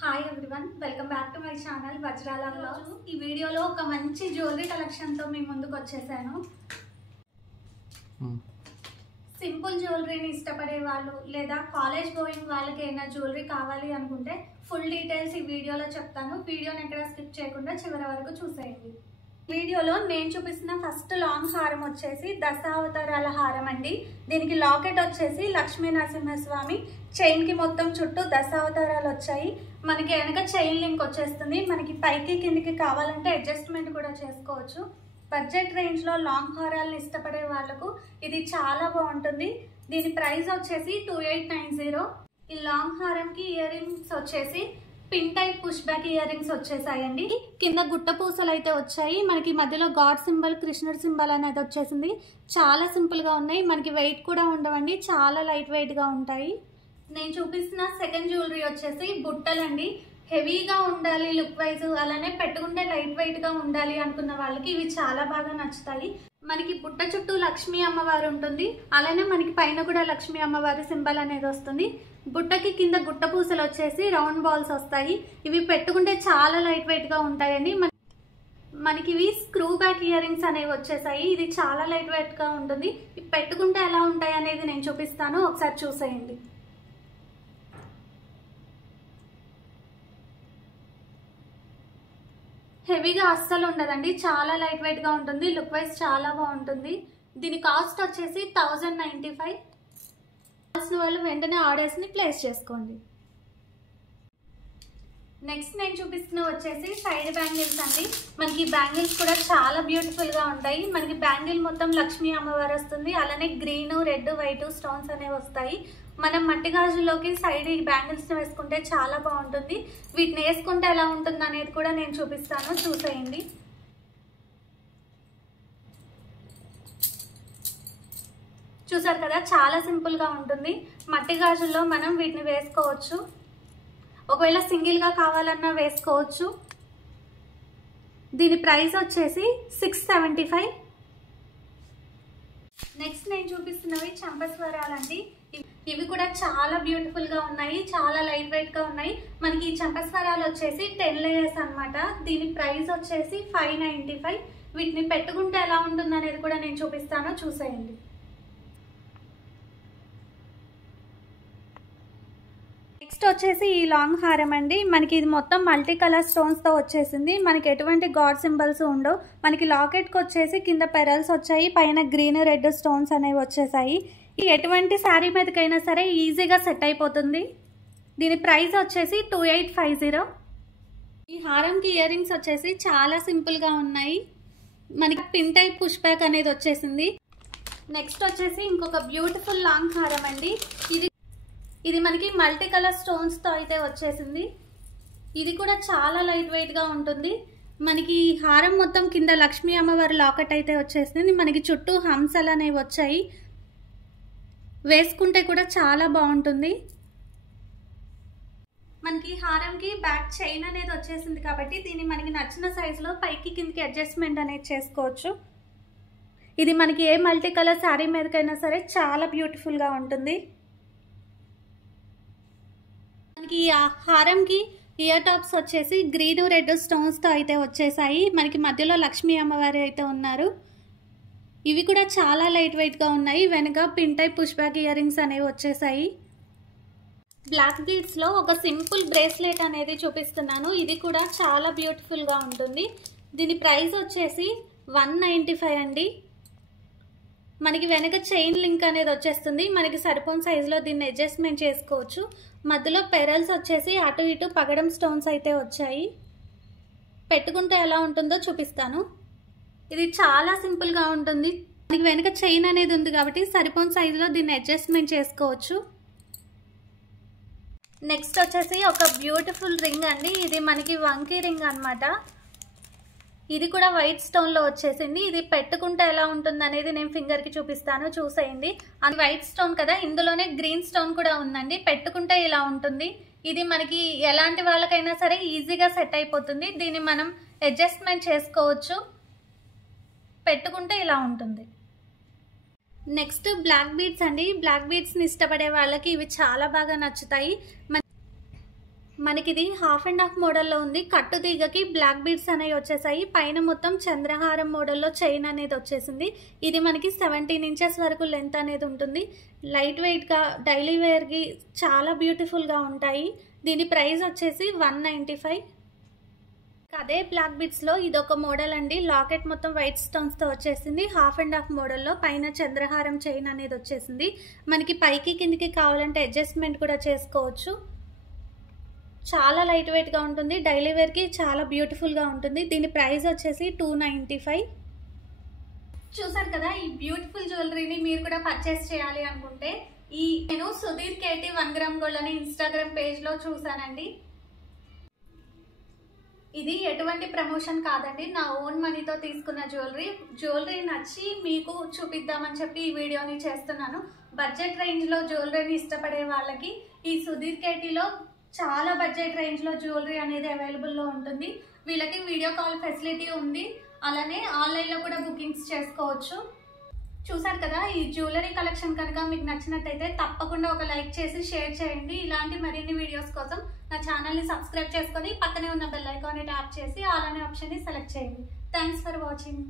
Hi everyone, welcome back to my channel వజ్రాల vlogs. ఈ వీడియోలో ఒక మంచి జ్యువెలరీ కలెక్షన్తో మీ ముందుకు వచ్చేసాను. సింపుల్ జ్యువెలరీని ఇష్టపడే వాళ్ళు లేదా కాలేజ్ గోయింగ్ వాళ్ళకి ఏమైనా జ్యువెలరీ కావాలి అనుకుంటే ఫుల్ డీటెయిల్స్ ఈ వీడియోలో చెప్తాను. వీడియోని ఎక్కడ స్కిప్ చేయకుండా చివరి వరకు చూసేయండి. వీడియోలో నేను చూపిస్తున్న ఫస్ట్ లాంగ్ హారం వచ్చేసి దశావతారాల హారం అండి. దీనికి లాకెట్ వచ్చేసి లక్ష్మీ నరసింహస్వామి, చైన్ కి మొత్తం చుట్టూ దశావతారాలు వచ్చాయి. మనకి వెనక చైన్ లింక్ వచ్చేస్తుంది. మనకి పైకి కిందికి కావాలంటే అడ్జస్ట్మెంట్ కూడా చేసుకోవచ్చు. బడ్జెట్ రేంజ్ లో లాంగ్ హారాలను ఇష్టపడే వాళ్ళకు ఇది చాలా బాగుంటుంది. దీని ప్రైస్ వచ్చేసి 2890. ఈ లాంగ్ హారం కి ఇయర్ రింగ్స్ వచ్చేసి pin type push back earrings వచ్చేసాయండి. కింద గుట్ట పూసలు అయితే వచ్చాయి. మనకి మధ్యలో గాడ్ సింబల్, కృష్ణుడి సింబల్ అనేది వచ్చేసింది. చాలా సింపుల్ గా ఉన్నాయి. మనకి వెయిట్ కూడా ఉండవండి, చాలా లైట్ వెయిట్ గా ఉంటాయి. నేను చూపిస్తున్న సెకండ్ జ్యువెలరీ వచ్చేసి బుట్టలండి. హెవీగా ఉండాలి లుక్ వైజ్, అలానే పెట్టుకుంటే లైట్ వెయిట్ గా ఉండాలి అనుకున్న వాళ్ళకి ఇవి చాలా బాగా నచ్చుతాయి. మనకి బుట్ట చుట్టూ లక్ష్మీ అమ్మవారు ఉంటుంది, అలానే మనకి పైన కూడా లక్ష్మీ అమ్మవారి సింబల్ అనేది వస్తుంది. బుట్టకి కింద గుట్ట పూసలు వచ్చేసి రౌండ్ బాల్స్ వస్తాయి. ఇవి పెట్టుకుంటే చాలా లైట్ వెయిట్ గా ఉంటాయండి. మనకి ఇవి స్క్రూ బ్యాక్ ఇయర్ రింగ్స్ అనేవి వచ్చేసాయి. ఇది చాలా లైట్ వెయిట్ గా ఉంటుంది. ఇవి పెట్టుకుంటే ఎలా ఉంటాయి అనేది నేను చూపిస్తాను, ఒకసారి చూసేయండి. హెవీగా అస్సలు ఉండదండి, చాలా లైట్ వెయిట్ గా ఉంటుంది. లుక్ వైజ్ చాలా బాగుంటుంది. దీని కాస్ట్ వచ్చేసి 1095. కావాల్సిన వాళ్ళు వెంటనే ఆర్డర్స్ ని ప్లేస్ చేసుకోండి. నెక్స్ట్ నేను చూపిస్తున్న వచ్చేసి సైడ్ బ్యాంగిల్స్ అండి. మనకి బ్యాంగిల్స్ కూడా చాలా బ్యూటిఫుల్ గా ఉంటాయి. మనకి బ్యాంగిల్ మొత్తం లక్ష్మీ అమ్మవారు వస్తుంది, అలానే గ్రీన్, రెడ్, వైట్ స్టోన్స్ అనేవి వస్తాయి. మనం మట్టి గాజుల్లోకి సైడ్ ఈ బ్యాంగిల్స్ వేసుకుంటే చాలా బాగుంటుంది. వీటిని వేసుకుంటే ఎలా ఉంటుంది అనేది కూడా నేను చూపిస్తాను, చూసేయండి. చూసారు కదా, చాలా సింపుల్ గా ఉంటుంది. మట్టి గాజుల్లో మనం వీటిని వేసుకోవచ్చు. ఒకవేళ సింగిల్ గా కావాలన్నా వేసుకోవచ్చు. దీని ప్రైస్ వచ్చేసి 675. నెక్స్ట్ నేను చూపిస్తున్నవి చంపస్వరాలండి. ఇవి కూడా చాలా బ్యూటిఫుల్ గా ఉన్నాయి, చాలా లైట్ వెయిట్ గా ఉన్నాయి. మనకి ఈ చంపస్వరాలు వచ్చేసి 10 లేయర్స్ అనమాట. దీని ప్రైస్ వచ్చేసి 595. వీటిని పెట్టుకుంటే ఎలా ఉంటుంది అనేది కూడా నేను చూపిస్తాను, చూసేయండి. నెక్స్ట్ వచ్చేసి ఈ లాంగ్ హారం అండి. మనకి ఇది మొత్తం మల్టీ కలర్ స్టోన్స్ తో వచ్చేసింది. మనకి ఎటువంటి గాడ్ సింబల్స్ ఉండవు. మనకి లాకెట్ కి వచ్చేసి కింద పెరల్స్ వచ్చాయి, పైన గ్రీన్, రెడ్ స్టోన్స్ అనేవి వచ్చేసాయి. ఈ ఎటువంటి శారీ మీదకైనా సరే ఈజీగా సెట్ అయిపోతుంది. దీని ప్రైస్ వచ్చేసి 2850. ఈ హారంకి ఇయర్ రింగ్స్ వచ్చేసి చాలా సింపుల్ గా ఉన్నాయి. మనకి పిన్ టైప్ పుష్ బ్యాక్ అనేది వచ్చేసింది. నెక్స్ట్ వచ్చేసి ఇంకొక బ్యూటిఫుల్ లాంగ్ హారం అండి. ఇది మనకి మల్టీ కలర్ స్టోన్స్ తో అయితే వచ్చేసింది. ఇది కూడా చాలా లైట్ వెయిట్ గా ఉంటుంది. మనకి హారం మొత్తం కింద లక్ష్మీ అమ్మవారి లాకెట్ అయితే వచ్చేసింది. మనకి చుట్టూ హంసలు అనేవి వచ్చాయి. వేసుకుంటే కూడా చాలా బాగుంటుంది. మనకి హారంకి బ్యాక్ చైన్ అనేది వచ్చేసింది కాబట్టి దీన్ని మనకి నచ్చిన సైజులో పైకి కిందకి అడ్జస్ట్మెంట్ అనేది చేసుకోవచ్చు. ఇది మనకి ఏ మల్టీ కలర్ శారీ మీదకైనా సరే చాలా బ్యూటిఫుల్ గా ఉంటుంది. మనకి హారంకి ఇయర్ టాప్స్ వచ్చేసి గ్రీన్, రెడ్ స్టోన్స్ తో అయితే వచ్చేసాయి. మనకి మధ్యలో లక్ష్మీ అమ్మవారి అయితే ఉన్నారు. ఇవి కూడా చాలా లైట్ వెయిట్ గా ఉన్నాయి. వెనక pin type push back ear rings అనేవి వచ్చేసాయి. బ్లాక్ బీడ్స్ లో ఒక సింపుల్ బ్రేస్లెట్ అనేది చూపిస్తున్నాను. ఇది కూడా చాలా బ్యూటిఫుల్ గా ఉంటుంది. దీని ప్రైస్ వచ్చేసి 195 అండి. మనకి వెనక చైన్ లింక్ అనేది వచ్చేస్తుంది. మనకి సరిపోని సైజులో దీన్ని అడ్జస్ట్మెంట్ చేసుకోవచ్చు. మధ్యలో పెరల్స్ వచ్చేసి అటు ఇటు పగడం స్టోన్స్ అయితే వచ్చాయి. పెట్టుకుంటే ఎలా ఉంటుందో చూపిస్తాను. ఇది చాలా సింపుల్ గా ఉంటుంది. మనకి వెనక చైన్ అనేది ఉంది కాబట్టి సరిపోని సైజులో దీన్ని అడ్జస్ట్మెంట్ చేసుకోవచ్చు. నెక్స్ట్ వచ్చేసి ఒక బ్యూటిఫుల్ రింగ్ అండి. ఇది మనకి వంకీ రింగ్ అనమాట. ఇది కూడా వైట్ స్టోన్ లో వచ్చేసింది. ఇది పెట్టుకుంటే ఎలా ఉంటుంది అనేది నేను ఫింగర్ కి చూపిస్తాను, చూసేయండి. అది వైట్ స్టోన్ కదా, ఇందులోనే గ్రీన్ స్టోన్ కూడా ఉందండి. పెట్టుకుంటే ఇలా ఉంటుంది. ఇది మనకి ఎలాంటి వాళ్ళకైనా సరే ఈజీగా సెట్ అయిపోతుంది. దీన్ని మనం అడ్జస్ట్మెంట్ చేసుకోవచ్చు. పెట్టుకుంటే ఇలా ఉంటుంది. నెక్స్ట్ బ్లాక్ బీడ్స్ అండి. బ్లాక్ బీడ్స్ ని ఇష్టపడే వాళ్ళకి ఇవి చాలా బాగా నచ్చుతాయి. మనకి ఇది హాఫ్ అండ్ హాఫ్ మోడల్లో ఉంది. కట్టు తీగకి బ్లాక్ బీడ్స్ అనేవి వచ్చేసాయి. పైన మొత్తం చంద్రహారం మోడల్లో చైన్ అనేది వచ్చేసింది. ఇది మనకి 17 ఇంచెస్ వరకు లెంత్ అనేది ఉంటుంది. లైట్ వెయిట్గా డైలీ వేర్కి చాలా బ్యూటిఫుల్గా ఉంటాయి. దీని ప్రైస్ వచ్చేసి 195. అదే బ్లాక్ బీడ్స్లో ఇదొక మోడల్ అండి. లాకెట్ మొత్తం వైట్ స్టోన్స్తో వచ్చేసింది. హాఫ్ అండ్ హాఫ్ మోడల్లో పైన చంద్రహారం చైన్ అనేది వచ్చేసింది. మనకి పైకి కిందికి కావాలంటే అడ్జస్ట్మెంట్ కూడా చేసుకోవచ్చు. చాలా లైట్ వెయిట్గా ఉంటుంది. డైలీ వేర్కి చాలా బ్యూటిఫుల్గా ఉంటుంది. దీని ప్రైస్ వచ్చేసి 295. చూసారు కదా, ఈ బ్యూటిఫుల్ జ్యువెలరీని మీరు కూడా పర్చేస్ చేయాలి అనుకుంటే నేను సుధీర్ కేటీ 1 గ్రామ్ గోల్డ్ అని ఇన్స్టాగ్రామ్ పేజ్లో చూసానండి. ఇది ఎటువంటి ప్రమోషన్ కాదండి, నా ఓన్ మనీతో తీసుకున్న జ్యువెలరీ నచ్చి మీకు చూపిద్దామని చెప్పి ఈ వీడియోని చేస్తున్నాను. బడ్జెట్ రేంజ్లో జ్యువెలరీని ఇష్టపడే వాళ్ళకి ఈ సుధీర్ కేటీలో చాలా బడ్జెట్ రేంజ్లో జ్యువెలరీ అనేది అవైలబుల్లో ఉంటుంది. వీళ్ళకి వీడియో కాల్ ఫెసిలిటీ ఉంది. అలానే ఆన్లైన్లో కూడా బుకింగ్స్ చేసుకోవచ్చు. చూసారు కదా, ఈ జ్యువెలరీ కలెక్షన్ కనుక మీకు నచ్చినట్టయితే తప్పకుండా ఒక లైక్ చేసి షేర్ చేయండి. ఇలాంటి మరిన్ని వీడియోస్ కోసం నా ఛానల్ని సబ్స్క్రైబ్ చేసుకొని పక్కనే ఉన్న బెల్ ఐకాన్ని ట్యాప్ చేసి ఆల్ అనే ఆప్షన్ని సెలెక్ట్ చేయండి. Thanks for watching.